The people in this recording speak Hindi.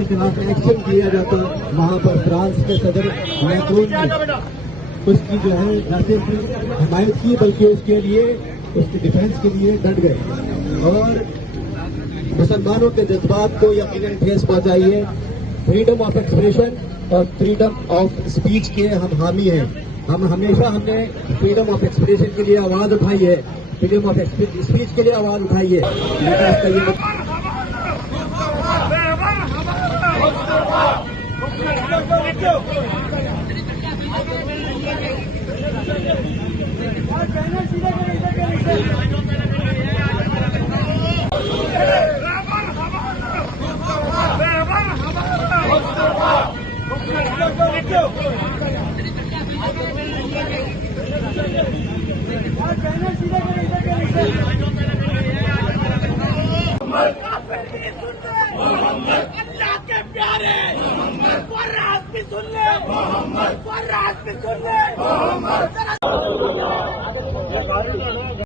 उसके खिलाफ एक्शन किया जाता, वहां पर फ्रांस के सदर मैक्रोन ने उसकी जो है न सिर्फ हिमायत की बल्कि उसके लिए उसकी डिफेंस के लिए डट गए और मुसलमानों के जज्बात को यकीनन ठेस पहुंचाई है। फ्रीडम ऑफ एक्सप्रेशन और फ्रीडम ऑफ स्पीच के हम हामी हैं। हम हमेशा हमने फ्रीडम ऑफ एक्सप्रेशन के लिए आवाज उठाई है, फ्रीडम ऑफ स्पीच के लिए आवाज उठाई है, लेकिन इसका अल्लाह के प्यारे फर्राज भी सुन ले, फर्राज भी सुन ले।